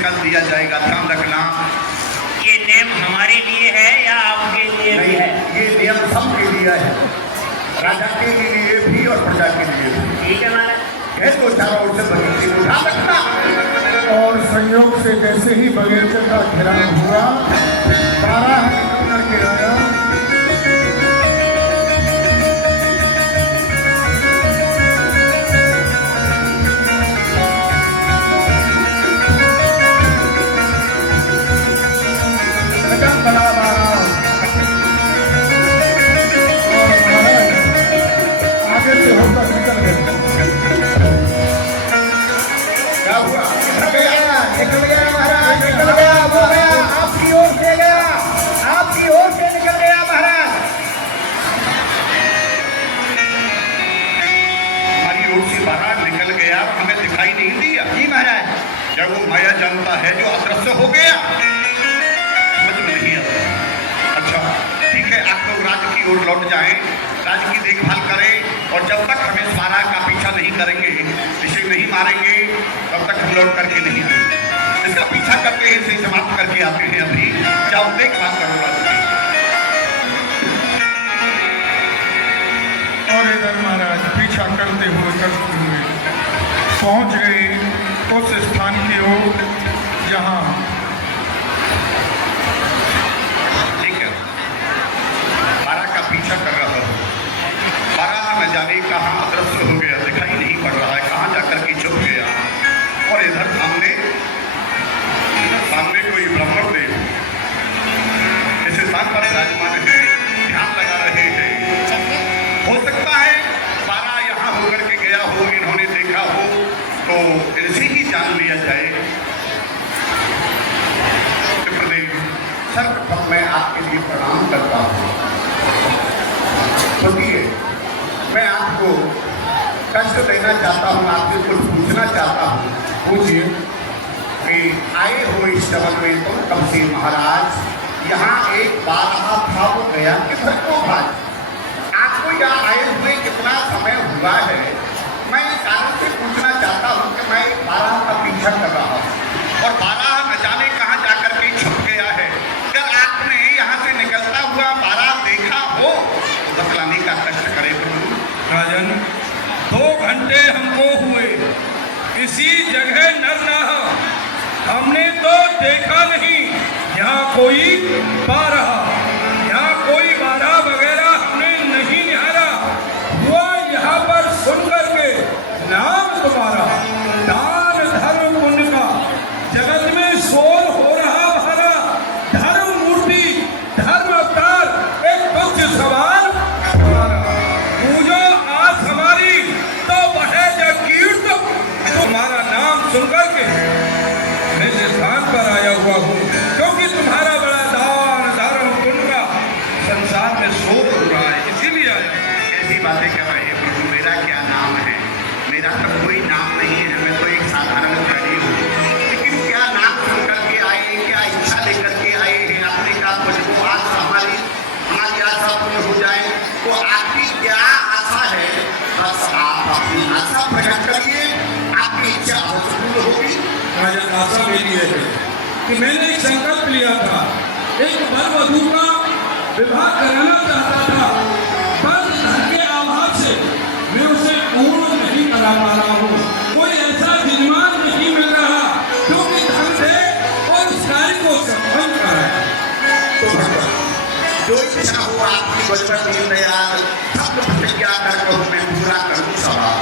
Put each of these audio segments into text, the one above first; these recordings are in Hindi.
निकाल दिया जाएगा, ध्यान रखना। ये नियम हमारे लिए है या आपके लिए भी है? ये नियम सबके लिए है, राजा के लिए भी और प्रजा के लिए भी। ठीक है महाराज। कह तो चारों ओर से बगीचे को ध्यान रखना। और संयोग से जैसे ही बगीचे का घेराव हुआ, 12 निकल के आया। बड़ा आगे से होकर निकल गए। क्या हुआ? निकल गया महाराज, निकल गया, वो गया, आपकी ओर से गया, आपकी ओर से निकल गया महाराज। हमारी ओर से बाहर निकल गया, हमें दिखाई नहीं दिया। जी महाराज। जब वो माया जानता है जो अदृश्य हो गया, समझ में नहीं आता। अच्छा ठीक है, आप लोग राज की ओर लौट जाएं, राज की देखभाल करें, और जब तक हमें सारा का पीछा नहीं करेंगे, इसे नहीं मारेंगे, तब तक हम लौट करके नहीं आएंगे। इसका पीछा करके ही इसे समाप्त करके आते हैं। अभी जाओ देखभाल करो राज की। और इधर महाराज पीछा करते हुए पहुंच गए उस स्थान की ओर जहां का पीछा कर रहा हो। 12 न जाने कहाँ अदृश्य हो गया, दिखाई नहीं पड़ रहा है, कहाँ जाकर के छुप गया। और इधर सामने कोई ब्राह्मण देव इस स्थान पर विराजमान है, ध्यान लगा रहे हैं। हो सकता है 12 यहाँ होकर के गया हो, इन्होंने देखा हो, तो इनसे ही जान लिया जाए। सर्वप्रथम मैं आपके लिए प्रणाम करता हूँ। सुनिए, मैं आपको कष्ट देना चाहता हूँ, आपसे कुछ पूछना चाहता हूँ। पूछिए कि आए हो इस जगत में तुम कब से महाराज? यहाँ एक 12 था, वो गया किधर को भाग? आपको यहाँ आए हुए कितना समय हुआ है? मैं इस कारण से पूछना चाहता हूँ कि मैं 12 का पीछा कर रहा हूँ, और 12 न जाने कहाँ जाकर के छुप गया है। अगर आपने यहाँ से निकलता हुआ 12 देखा हो, बतलाने का कष्ट करे प्रभु। राजन, 2 घंटे हमको हुए इसी जगह नर नाहा, हमने तो देखा नहीं यहाँ कोई 12, यहाँ कोई 12 वगैरह हमने नहीं निहारा। हुआ यहाँ पर सुन करके नाम तुम्हारा दान धर्म पुण्य का जगत में शोर हो रहा भरा। धर्म मूर्ति, धर्म अवतार, एक तुच्छ सवाल पूजो आज हमारी, तो बढ़े जग कीर्त। तुम्हारा नाम सुनकर के मैं इस स्थान पर आया हुआ हूँ, क्योंकि तुम्हारा बड़ा दान धर्म पुण्य का संसार में शोर हो रहा है, इसीलिए आया। ऐसी बातें कर रहे हैं प्रभु। मेरा क्या नाम है? मेरा तो कोई नाम नहीं है, मैं तो एक साधारण प्राणी हूँ। लेकिन क्या नाम सुन करके आए, क्या इच्छा लेकर के आए हैं? आपने कहा मुझको आज हमारी आशा पूर्ण हो जाए, तो आपकी क्या आशा है? बस आप अपनी आशा प्रकट करिए, आपकी इच्छा पूर्ण होगी। राजन, आशा मेरी है कि मैंने एक संकल्प लिया था, एक वर वधू का विवाह कराना चाहता था, पर धन के अभाव से मैं उसे पूर्ण नहीं करा पा रहा हूँ। कोई ऐसा यजमान नहीं मिल रहा जो कि धन दे और उस कार्य को सफल कराए। तो जो इच्छा हो आपकी बचपन दीन दयाल, सब प्रतिज्ञा करके मैं पूरा करूँ सवाल।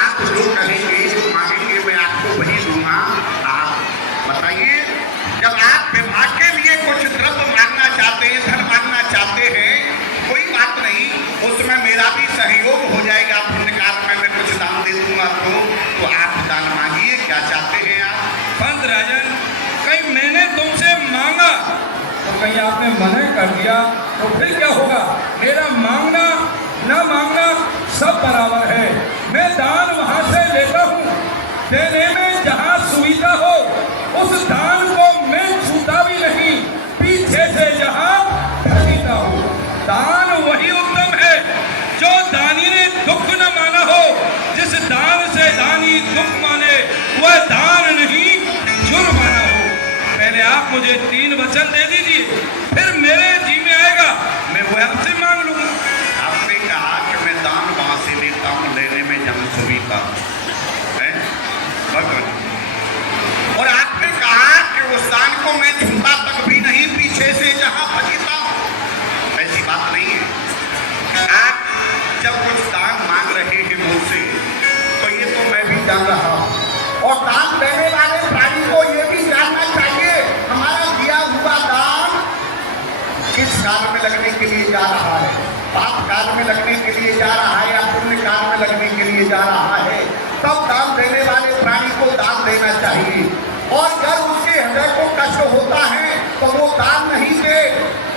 आप जो कहेंगे, जो मांगेंगे, मैं आपको वही दूंगा। आप बताइए, जब आप विवाह के लिए कुछ द्रव्य मांगना चाहते हैं, धन मांगना चाहते हैं, कोई बात नहीं, उसमें मेरा भी सहयोग हो जाएगा। पुण्यकाल में मैं कुछ दान दे दूंगा। तो आप दान मांगिए, क्या चाहते हैं आप? पंत राजन, कहीं मैंने तुमसे मांगा तो कहीं आपने मना कर दिया तो फिर क्या होगा? मेरा मांगना न मांगना सब बराबर है। मैं दान वहां से लेता हूँ, देने में जहाँ सुविधा हो उस दान को मैं छूता भी नहीं, पीछे से जहाँ ढकीता हूँ। दान वही उत्तम है जो दानी ने दुख न माना हो। जिस दान से दानी दुख माने वह दान नहीं जुर्माना हो। आप मुझे 3 वचन दे दीजिए, फिर मेरे जी में आएगा, मैं वो आपसे मांग लूंगा। आपने कहा कि मैं दान वहां से लेता हूँ, लेने में जन सुविधा है भगवान। और आपने कहा कि उस दान को मैं झूठा तक भी नहीं पीछे से जहां भजता हूं। ऐसी बात नहीं है। आप जब कुछ दान मांग रहे हैं मुझसे, तो ये तो मैं भी जान रहा हूं, और दान देने वाले प्राणी को ये भी जानना चाहिए हमारा दिया हुआ दान किस कार्य में लगने के लिए जा रहा है। पाप कार्य में लगने के लिए जा रहा है या पुण्य कार्य में लगने के लिए जा रहा है। तब दान देने वाले प्राणी को दान देना चाहिए। और जब उसके हृदय को कष्ट होता है तो वो दान नहीं दे,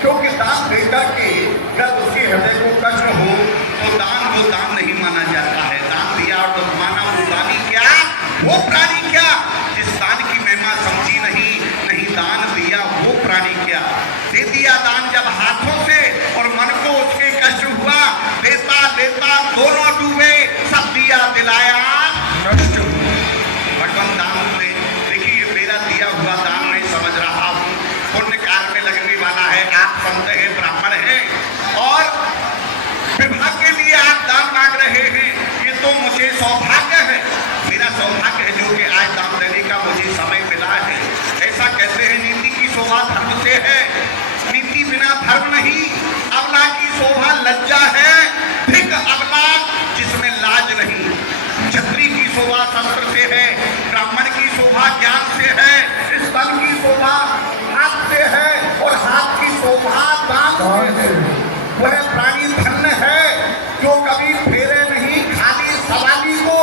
क्योंकि दान देकर के जब उसके हृदय को कष्ट हो तो दान वो दान नहीं माना जाता है। दान दिया और तो माना वो दानी क्या, वो प्राणी क्या जिस दान की महिमा समझी नहीं दान दिया वो प्राणी क्या। दे दिया दान जब हाथों से और मन को उसके कष्ट हुआ, लेता लेता दोनों डूबे, सब दिया दिलाया नष्ट भगवान। दान दे, देखिए मेरा दिया हुआ दान मैं समझ रहा हूँ पुण्य कार्य में लगने वाला है। आप संत हैं, ब्राह्मण हैं और विवाह के लिए आप दान मांग रहे हैं, ये तो मुझे सौभाग्य है, मेरा सौभाग्य है जो कि आज दान देने का मुझे समय मिला है। ऐसा कहते हैं नीति की शोभा धर्म से है, नीति बिना धर्म नहीं। अबला की शोभा लज्जा है, धिक अबला जिसमें लाज नहीं। क्षत्रिय की शोभा शस्त्र से है, ब्राह्मण की शोभा ज्ञान से है, स्तन की शोभा हाथ से है और हाथ की शोभा दान से है। वह प्राणी धन्य है जो कभी फेरे नहीं, खाली सवाली को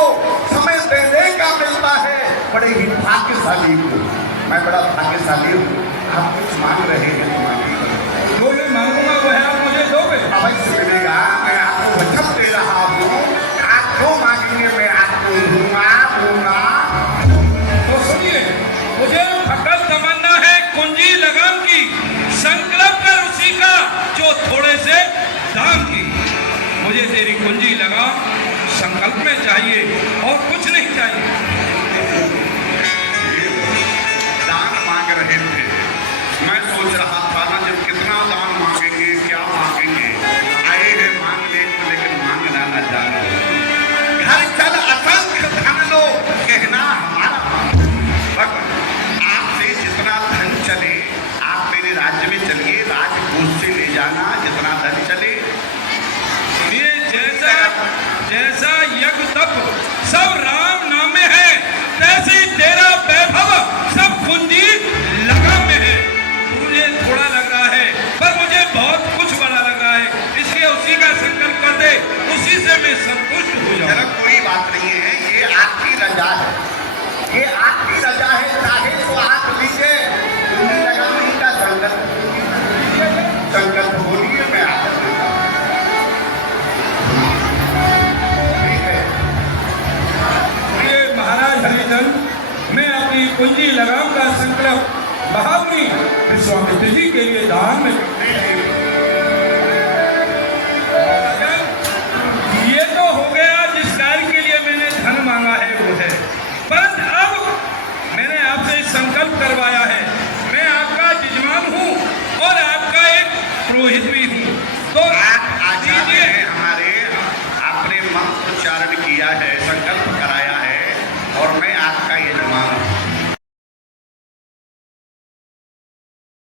समय देने का मिलता है। बड़े ही भाग्यशाली को, मैं बड़ा भाग्यशाली हूँ। आप कुछ मांग रहे हैं तो मांगिए, जो मैं मांगूंगा वह आप मुझे दोगे। अवश्य मिलेगा। मैं आपको वचन दे रहा हूँ, आप जो मांगेंगे मैं आपको दूंगा। तो सुनिए, मुझे फकत तमन्ना है कुंजी लगाम की, संकल्प कर उसी का जो थोड़े से दाम की। मुझे तेरी कुंजी लगाम संकल्प में चाहिए और कुछ नहीं चाहिए। दान मांग रहे थे, मैं सोच रहा था ना जब कितना दान मांगेंगे, क्या मांगेंगे। आए हैं मांग लेकिन मांगना न जाने। घर चल असंख्य धन लो, कहना हमारा भगवान। आपसे जितना धन चले आप मेरे राज्य में चलिए, राजकोष से ले जाना जितना धन चले। ये जैसा यज्ञ तप सब राम नाम में है, तैसे ही तेरा वैभव सब कुंजी लगाम में है। मुझे थोड़ा लग रहा है पर मुझे बहुत कुछ बड़ा लगा है, इसलिए उसी का संकल्प कर दे, उसी से मैं संतुष्ट हो जरा जाऊं। कोई बात नहीं है, ये आपकी रजा है, ये आपकी रजा है। चाहे तो आप लीजिए, कुंजी लगाने का संकल्प बोलिए, मैं आपको देता हूं। ठीक है, ये महाराज हरिजन, मैं अपनी कुंजी लगाम का संकल्प महामुनि विश्वामित्र जी के लिए दान में नहीं,